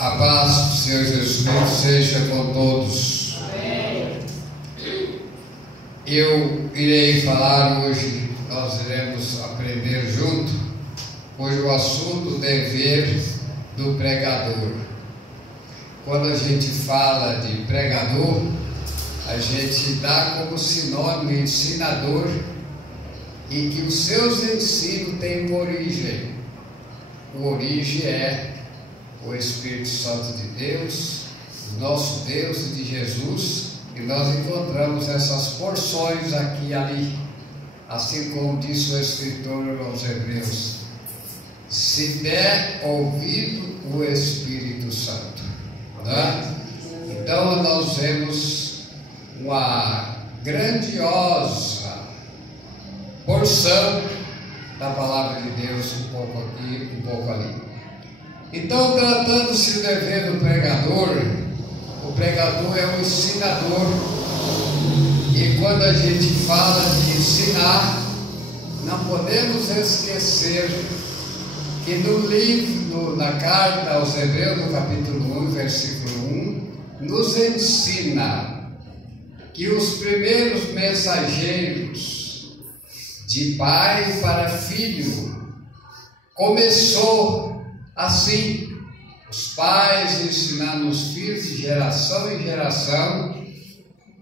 A paz do Senhor Jesus Cristo seja com todos. Amém. Eu irei falar hoje, nós iremos aprender junto, hoje o assunto dever do pregador. Quando a gente fala de pregador, a gente dá como sinônimo ensinador e que os seus ensinos têm uma origem. A origem é o Espírito Santo de Deus, o nosso Deus e de Jesus, e nós encontramos essas porções aqui e ali, assim como disse o escritor aos Hebreus: se der ouvido o Espírito Santo, né? Então nós vemos uma grandiosa porção da palavra de Deus, um pouco aqui, um pouco ali. Então, tratando-se do dever do pregador, o pregador é um ensinador, e quando a gente fala de ensinar, não podemos esquecer que no livro, na carta aos Hebreus, no capítulo 1, versículo 1, nos ensina que os primeiros mensageiros de pai para filho começou assim, os pais ensinando os filhos de geração em geração.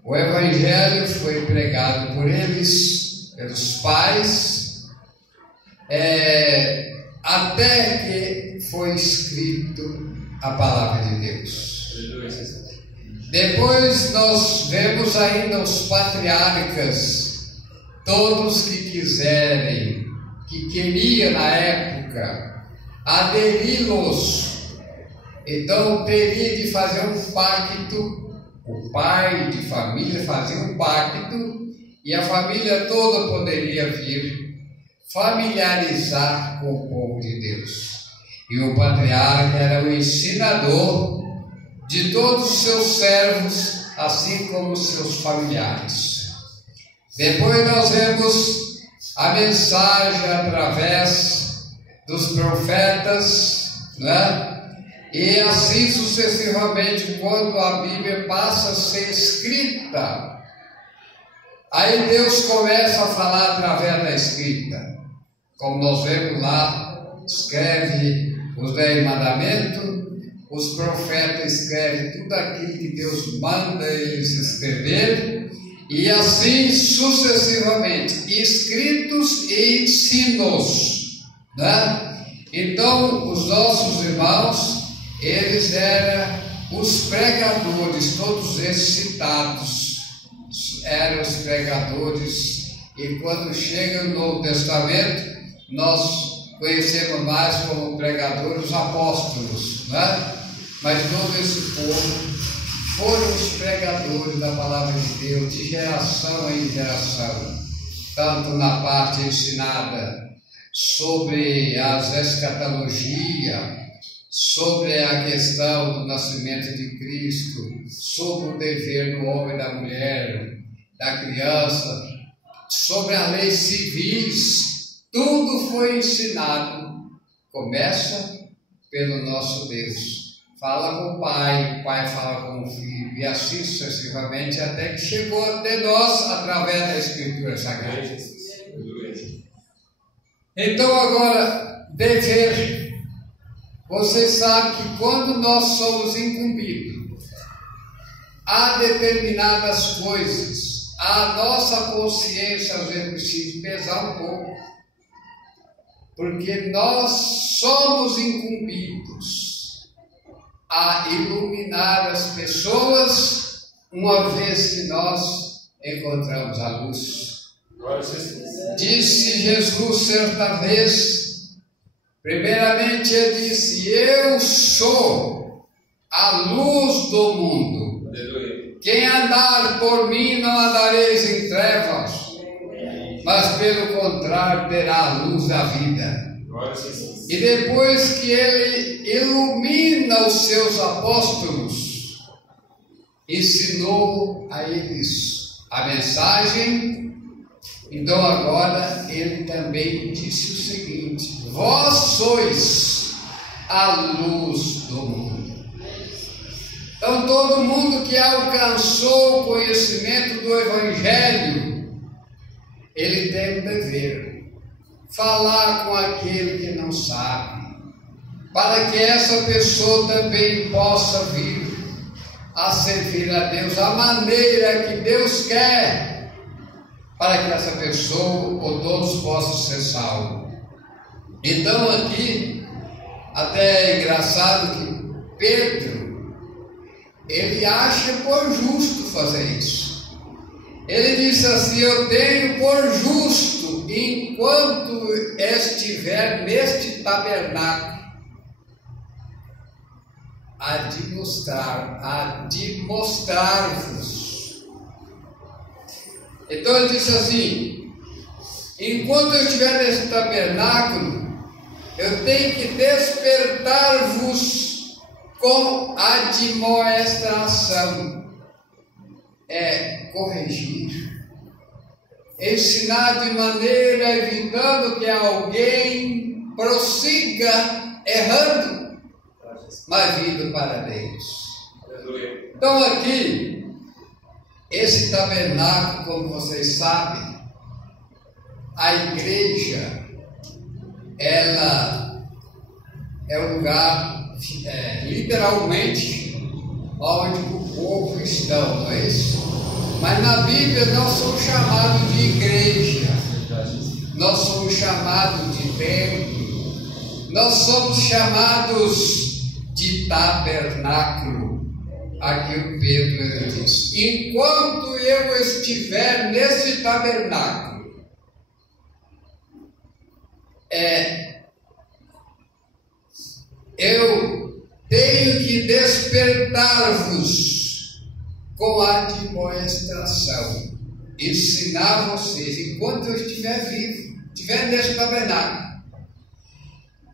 O Evangelho foi pregado por eles, pelos pais, até que foi escrito a palavra de Deus. Depois nós vemos ainda os patriarcas, todos que quiserem, que queriam na época aderi-los, então teria de fazer um pacto. O pai de família fazia um pacto e a família toda poderia vir familiarizar com o povo de Deus. E o patriarca era o ensinador de todos os seus servos, assim como os seus familiares. Depois nós vemos a mensagem através dos profetas, né? E assim sucessivamente, quando a Bíblia passa a ser escrita, aí Deus começa a falar através da escrita, como nós vemos lá, escreve os 10 mandamentos, os profetas escrevem tudo aquilo que Deus manda eles escrever, e assim sucessivamente, escritos e ensinos, né? Então os nossos irmãos, eles eram os pregadores, todos esses citados eram os pregadores, e quando chega o Novo Testamento, nós conhecemos mais como pregadores os apóstolos, né? Mas todo esse povo foram os pregadores da palavra de Deus, de geração em geração, tanto na parte ensinada sobre as escatologia, sobre a questão do nascimento de Cristo, sobre o dever do homem e da mulher, da criança, sobre as leis civis, tudo foi ensinado. Começa pelo nosso Deus. Fala com o Pai fala com o Filho, e assim sucessivamente, até que chegou até nós através da Escritura Sagrada. Então agora, dever. Você sabe que quando nós somos incumbidos a determinadas coisas, a nossa consciência às vezes precisa pesar um pouco, porque nós somos incumbidos a iluminar as pessoas uma vez que nós encontramos a luz. Disse Jesus certa vez, primeiramente ele disse: eu sou a luz do mundo. Quem andar por mim não andareis em trevas, mas pelo contrário terá a luz da vida. E depois que ele ilumina os seus apóstolos, ensinou a eles a mensagem. Então agora ele também disse o seguinte: vós sois a luz do mundo. Então, todo mundo que alcançou o conhecimento do Evangelho, ele tem um dever: falar com aquele que não sabe, para que essa pessoa também possa vir a servir a Deus da maneira que Deus quer, para que essa pessoa ou todos possam ser salvos. Então aqui, até é engraçado que Pedro, ele acha por justo fazer isso. Ele disse assim: eu tenho por justo, enquanto estiver neste tabernáculo, a de mostrar-vos. Então ele disse assim: enquanto eu estiver nesse tabernáculo, eu tenho que despertar-vos com admoestação, corrigir, ensinar de maneira evitando que alguém prossiga errando, mas vindo para Deus. Então aqui, esse tabernáculo, como vocês sabem, a igreja, ela é um lugar, literalmente, onde o povo está, não é isso? Mas na Bíblia nós somos chamados de igreja, nós somos chamados de templo, nós somos chamados de tabernáculo. Aqui o Pedro diz: enquanto eu estiver nesse tabernáculo, eu tenho que despertar-vos com admoestação, ensinar vocês, enquanto eu estiver vivo, estiver nesse tabernáculo.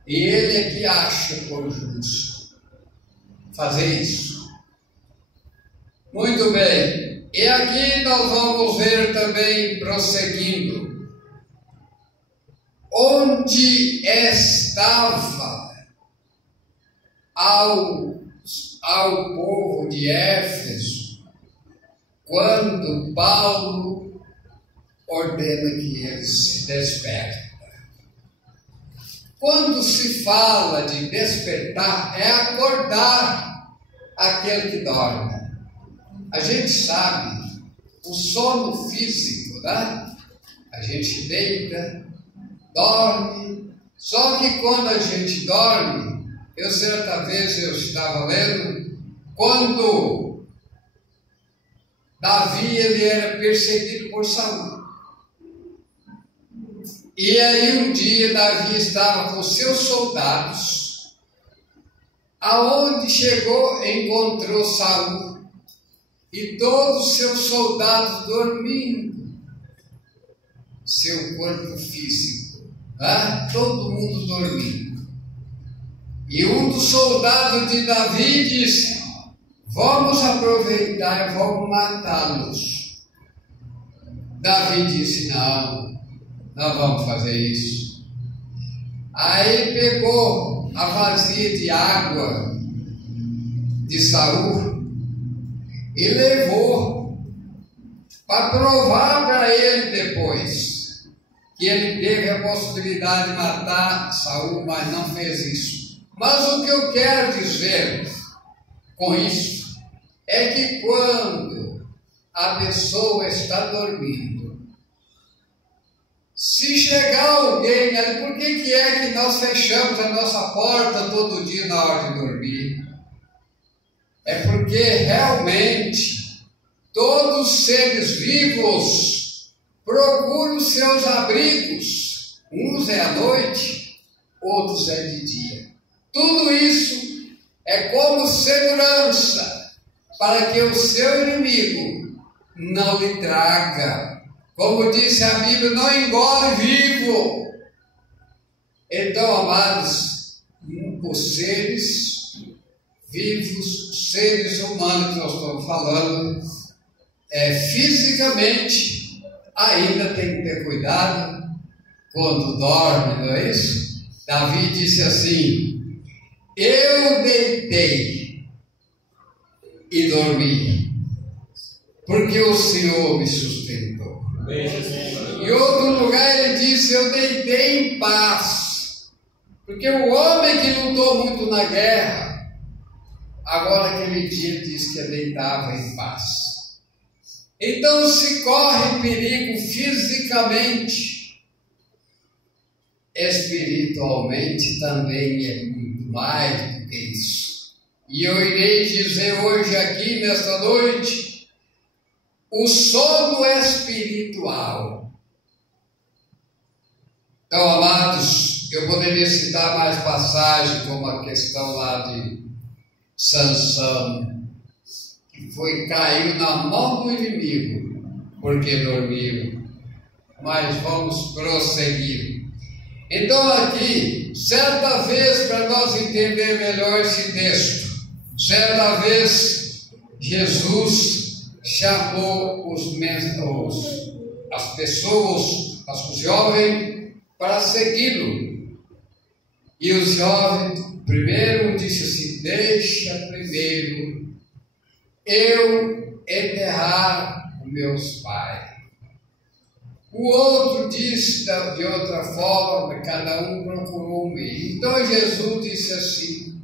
E ele é que acha por justo fazer isso. Muito bem. E aqui nós vamos ver também, prosseguindo, onde estava ao povo de Éfeso quando Paulo ordena que eles se despertem. Quando se fala de despertar, é acordar aquele que dorme. A gente sabe, o sono físico, né? A gente deita, dorme, só que quando a gente dorme, certa vez eu estava lendo, quando Davi ele era perseguido por Saul. E aí um dia Davi estava com seus soldados, aonde chegou, encontrou Saul e todos os seus soldados dormindo, seu corpo físico, né? Todo mundo dormindo. E um dos soldados de Davi disse: vamos aproveitar e vamos matá-los. Davi disse: não vamos fazer isso. Aí pegou a vasilha de água de Saul e levou para provar para ele depois que ele teve a possibilidade de matar Saul, mas não fez isso. Mas o que eu quero dizer com isso é que quando a pessoa está dormindo, se chegar alguém ali, por que é que nós fechamos a nossa porta todo dia na hora de dormir? É porque realmente todos os seres vivos procuram seus abrigos. Uns é à noite, outros é de dia. Tudo isso é como segurança para que o seu inimigo não lhe traga. Como disse a Bíblia, não engole vivo. Então, amados, os seres vivos, os seres humanos que nós estamos falando, fisicamente, ainda tem que ter cuidado quando dorme, não é isso? Davi disse assim: eu deitei e dormi, porque o Senhor me sustentou. Em outro lugar ele disse: eu deitei em paz, porque o homem que lutou muito na guerra, agora aquele dia diz que deitava em paz. Então, se corre perigo fisicamente, espiritualmente também é muito mais do que isso. E eu irei dizer hoje aqui, nesta noite, o sono espiritual. Então, amados, eu poderia citar mais passagens, como a questão lá de Sansão, que caiu na mão do inimigo, porque dormiu. Mas vamos prosseguir. Então aqui, certa vez, para nós entender melhor esse texto, certa vez Jesus chamou as pessoas, os jovens, para segui-lo. E os jovens, primeiro disse assim: deixa primeiro eu enterrar os meus pais. O outro disse de outra forma, cada um procurou um meio. Então Jesus disse assim: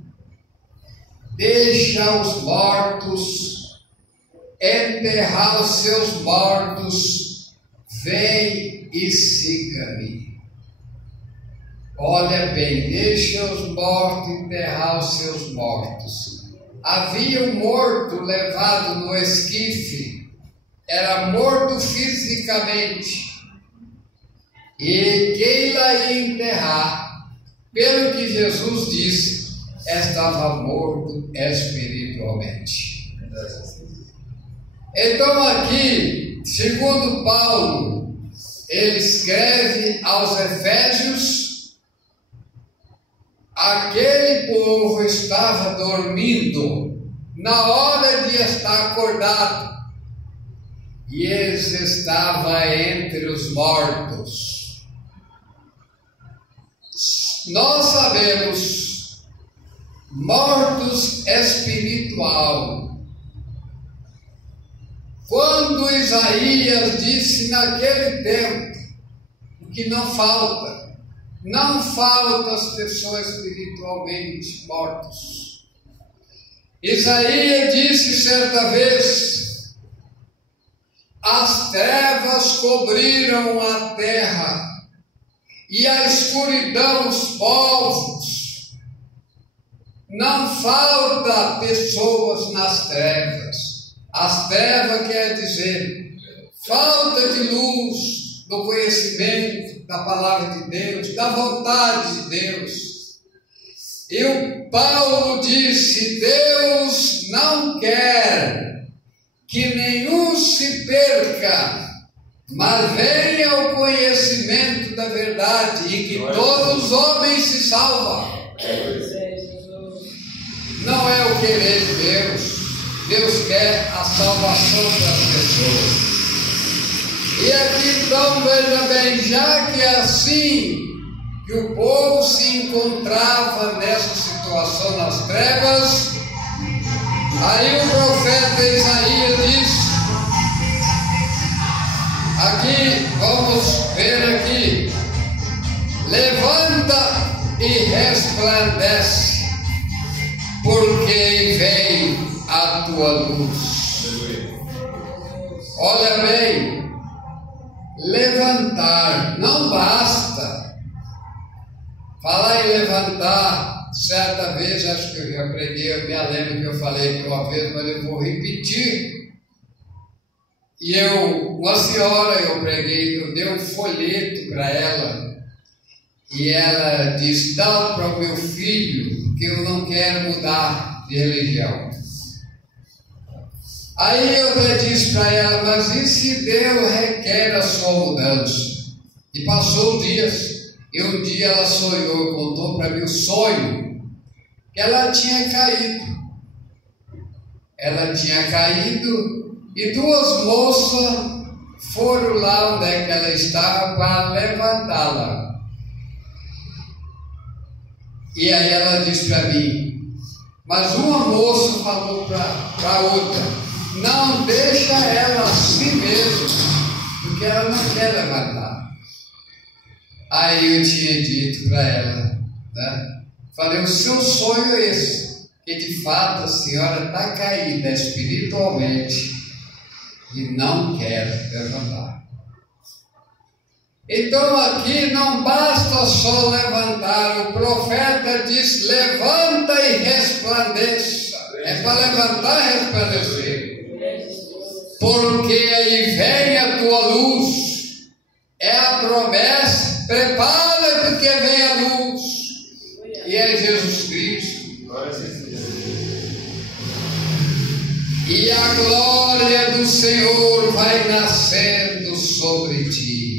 deixa os mortos enterrar os seus mortos, vem e siga-me. Olha bem, deixa os mortos enterrar os seus mortos. Havia um morto levado no esquife, era morto fisicamente, e quem lá ia enterrar, pelo que Jesus disse, estava morto espiritualmente. Então aqui, segundo Paulo, ele escreve aos Efésios, aquele povo estava dormindo na hora de estar acordado, e eles estavam entre os mortos. Nós sabemos, mortos espiritual. Quando Isaías disse naquele tempo, que não falta as pessoas espiritualmente mortas. Isaías disse certa vez: as trevas cobriram a terra e a escuridão os povos. Não falta pessoas nas trevas. As trevas quer dizer falta de luz, do conhecimento da palavra de Deus, da vontade de Deus. E o Paulo disse: Deus não quer que nenhum se perca, mas venha ao conhecimento da verdade, e que todos os homens se salvam. Não é o querer de Deus. Deus quer a salvação das pessoas. E aqui então, veja bem, já que é assim que o povo se encontrava nessa situação nas trevas, aí o profeta Isaías diz, aqui, vamos ver aqui: levanta e resplandece, porque vem a tua luz. Olha bem, levantar não basta. Falar em levantar, certa vez, acho que eu já preguei, eu me lembro que eu falei uma vez, mas eu vou repetir. E uma senhora, eu preguei, eu dei um folheto para ela, e ela disse: dá para o meu filho, que eu não quero mudar de religião. Aí eu até disse para ela: mas e se Deus requer a sua mudança? E passou os dias, e um dia ela sonhou, contou para mim o sonho, que ela tinha caído. Ela tinha caído, e duas moças foram lá onde é que ela estava para levantá-la. E aí ela disse para mim: Mas uma moça falou para outra: não deixa ela assim mesmo, porque ela não quer levantar. Aí eu tinha dito para ela, né? Falei: o seu sonho é esse, que de fato a senhora está caída espiritualmente e não quer levantar. Então aqui não basta só levantar. O profeta diz: levanta e resplandeça. É para levantar e resplandecer, porque aí vem a tua luz. É a promessa: prepara porque vem a luz, e é Jesus Cristo. E a glória do Senhor vai nascendo sobre ti.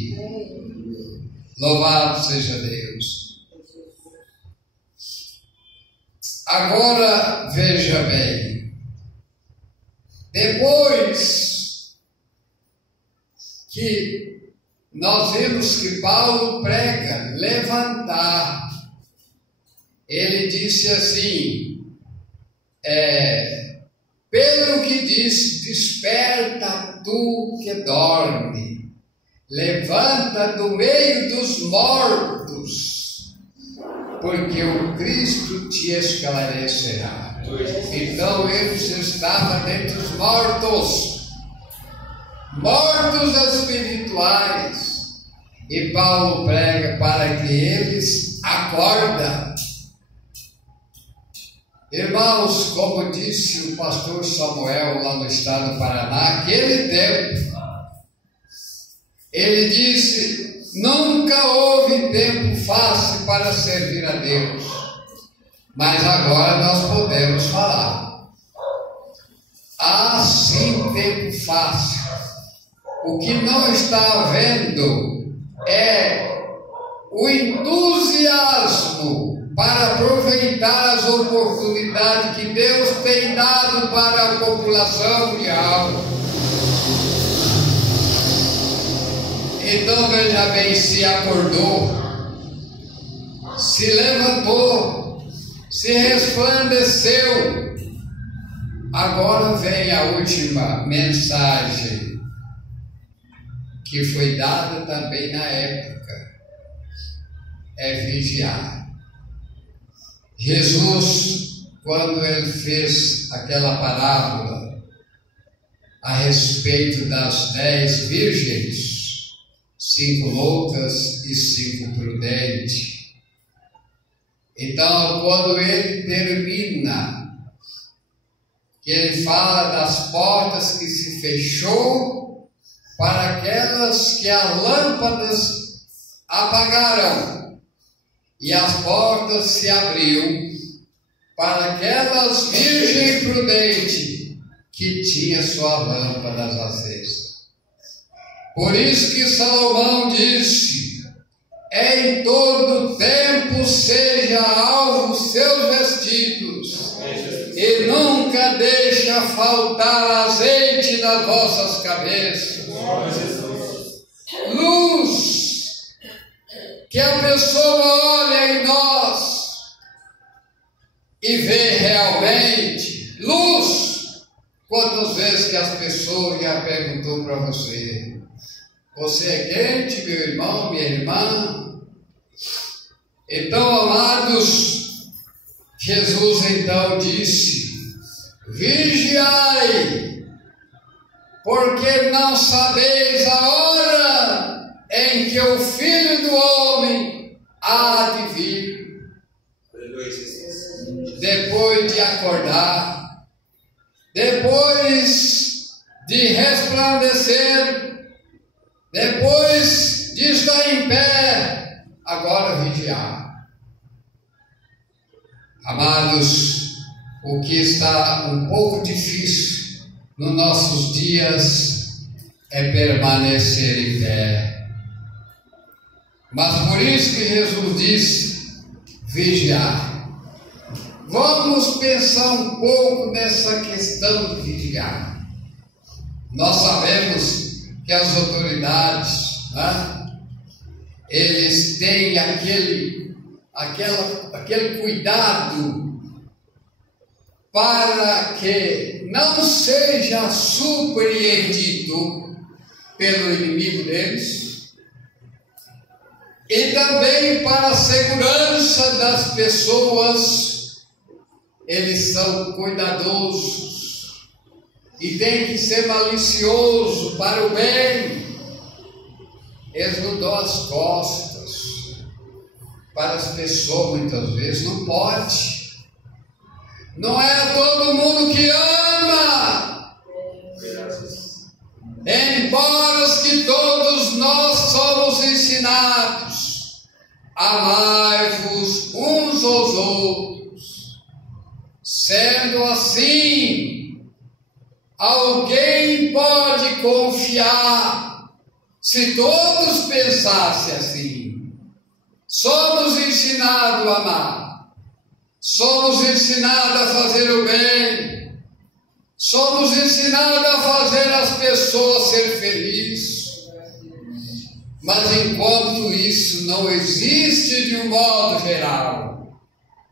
Louvado seja Deus. Agora veja bem, depois que nós vemos que Paulo prega levantar, ele disse assim, Pedro que disse: desperta tu que dorme, levanta do meio dos mortos, porque o Cristo te esclarecerá. Então eles estavam dentre os mortos espirituais, e Paulo prega para que eles acordem. Irmãos, como disse o pastor Samuel lá no estado do Paraná, naquele tempo, ele disse: nunca houve tempo fácil para servir a Deus, mas agora nós podemos falar. Há sim tempo fácil. O que não está havendo é o entusiasmo para aproveitar as oportunidades que Deus tem dado para a população mundial. Então veja bem, se acordou, se levantou, se resplandeceu. Agora vem a última mensagem que foi dada também na época: é vigiar. Jesus, quando ele fez aquela parábola a respeito das 10 virgens, 5 loucas e 5 prudentes, então quando ele termina, que ele fala das portas que se fechou para aquelas que as lâmpadas apagaram, e as portas se abriu para aquelas virgens prudentes que tinham suas lâmpadas acesas. Por isso que Salomão disse: em todo tempo seja alvo os seus vestidos, e nunca deixa faltar azeite nas vossas cabeças. Luz, que a pessoa olha em nós e vê realmente. Luz. Quantas vezes que as pessoas já perguntou para você: você é quente, meu irmão, minha irmã? Então, amados, Jesus então disse: vigiai, porque não sabeis a hora em que o Filho do Homem há de vir. Depois de acordar, depois de resplandecer, depois de estar em pé, agora vigiar. Amados, o que está um pouco difícil nos nossos dias é permanecer em pé. Mas por isso que Jesus disse: vigiar. Vamos pensar um pouco nessa questão de vigiar. Nós sabemos que as autoridades, né, eles têm aquele cuidado para que não seja surpreendido pelo inimigo deles, e também para a segurança das pessoas. Eles são cuidadosos e tem que ser malicioso para o bem. Eles não dão as costas para as pessoas, muitas vezes. Não pode. Não é todo mundo que ama. Embora que todos nós somos ensinados, amai-vos uns aos outros. Sendo assim, alguém pode confiar. Se todos pensassem assim, somos ensinados a amar, somos ensinados a fazer o bem, somos ensinados a fazer as pessoas ser felizes, mas enquanto isso não existe de um modo geral,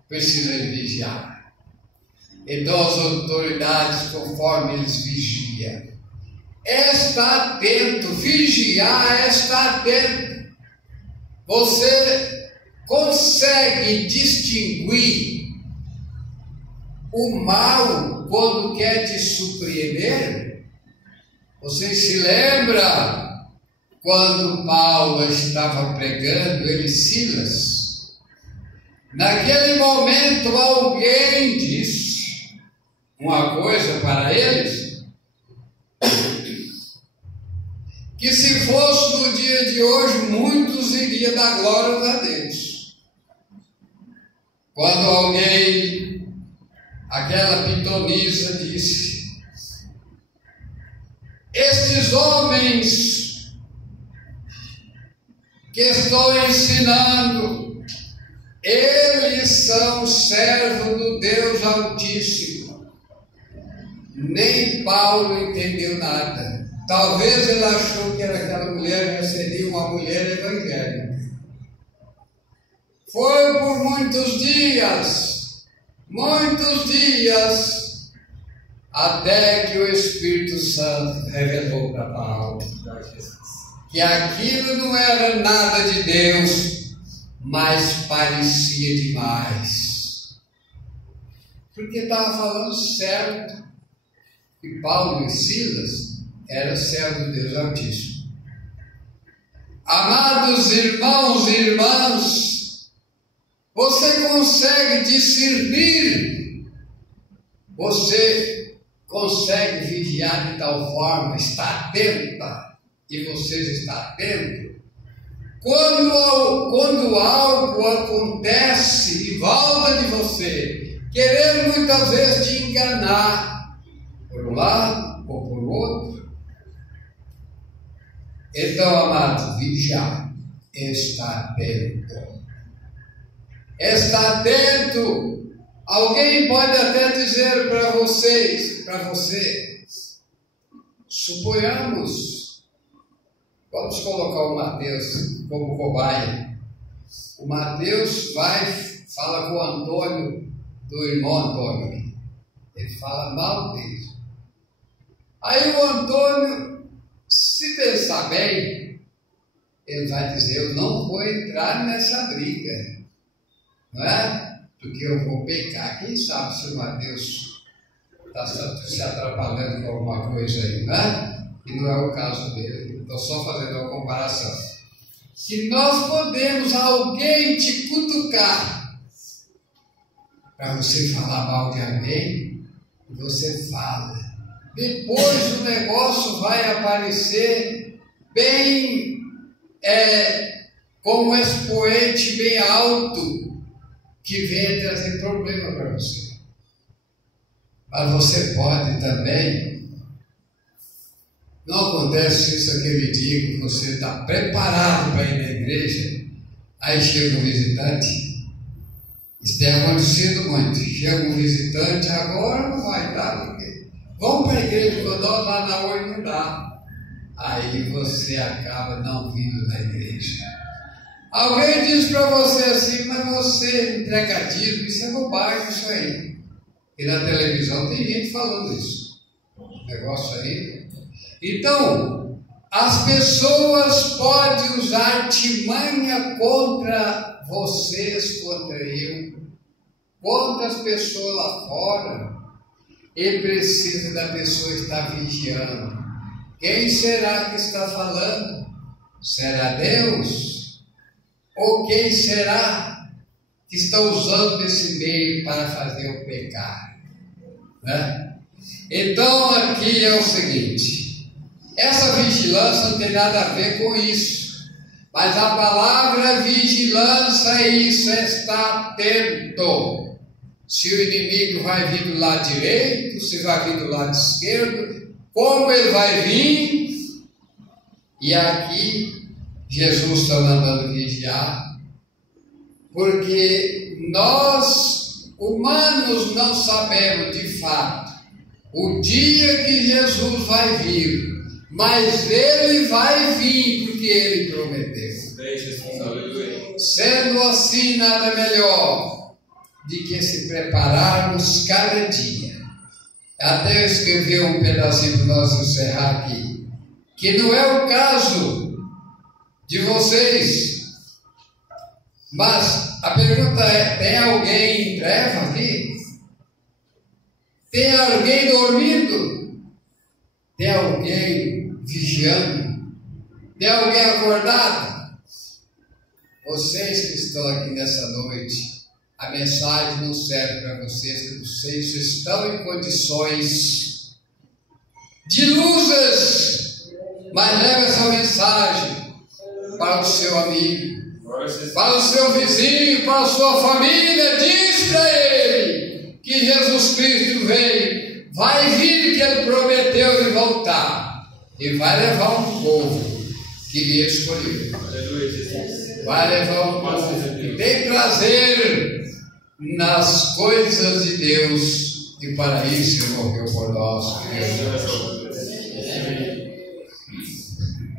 precisa vigiar. Então as autoridades, conforme eles vigiam, está atento. Vigiar é estar atento. Você consegue distinguir o mal quando quer te surpreender? Você se lembra quando Paulo estava pregando, ele e Silas? Naquele momento alguém disse uma coisa para eles, que se fosse no dia de hoje, muitos iriam dar glórias a Deus. Quando alguém, aquela pitonisa, disse: estes homens que estou ensinando, eles são servos do Deus Altíssimo. Nem Paulo entendeu nada. Talvez ele achou que aquela mulher já seria uma mulher evangélica. Foi por muitos dias, até que o Espírito Santo revelou para Paulo que aquilo não era nada de Deus, mas parecia demais. Porque estava falando certo. E Paulo e Silas era servo de Deus Altíssimo. Amados irmãos e irmãs, você consegue discernir, você consegue vigiar de tal forma, está atenta, e você está atento. Quando algo acontece em volta de você, querendo muitas vezes te enganar, por um lado ou por outro, então, amado, vigiar, está atento. Está atento. Alguém pode até dizer para você, suponhamos, vamos colocar o Mateus como cobaia. O Mateus fala com o Antônio, do irmão Antônio. Ele fala mal dele. Aí o Antônio, se pensar bem, ele vai dizer: eu não vou entrar nessa briga, não é? Porque eu vou pecar. Quem sabe se o Mateus está se atrapalhando com alguma coisa aí, não é? E não é o caso dele. Estou só fazendo uma comparação. Que nós podemos alguém te cutucar para você falar mal de alguém, você fala. Depois o negócio vai aparecer bem, como um expoente bem alto, que venha trazer problema para você. Mas você pode também, não acontece isso aquele dia que você está preparado para ir na igreja, aí chega um visitante. Isso tem acontecido muito. Chega um visitante, agora não vai dar, porque vamos para a igreja, quando lá na hora não dá. Aí você acaba não vindo na igreja. Alguém diz para você assim: mas você entrega dízimo, isso é bobagem, isso aí. E na televisão tem gente falando isso. Negócio aí. Então, as pessoas podem usar artimanha contra vocês, contra eu, contra as pessoas lá fora, e precisa da pessoa estar vigiando. Quem será que está falando? Será Deus? Ou quem será que está usando desse meio para fazer o pecado? Né? Então aqui é o seguinte, essa vigilância não tem nada a ver com isso, mas a palavra vigilância é isso, é estar atento. Se o inimigo vai vir do lado direito, se vai vir do lado esquerdo, como ele vai vir. E aqui Jesus está mandando vigiar, porque nós humanos não sabemos de fato o dia que Jesus vai vir, mas ele vai vir porque ele prometeu. Sendo assim, nada melhor de que se prepararmos cada dia. Até eu escrevi um pedacinho para nós encerrar aqui, que não é o caso de vocês, mas a pergunta é: tem alguém em treva aqui? Tem alguém dormindo? Tem alguém vigiando? Tem alguém acordado? Vocês que estão aqui nessa noite, a mensagem não serve para vocês, que vocês estão em condições de luzes, mas leve essa mensagem para o seu amigo, para o seu vizinho, para a sua família. Diz para ele que Jesus Cristo veio, vai vir, que ele prometeu de voltar, e vai levar um povo que lhe escolheu, vai levar um povo que tem prazer nas coisas de Deus, e para isso ele morreu por nós.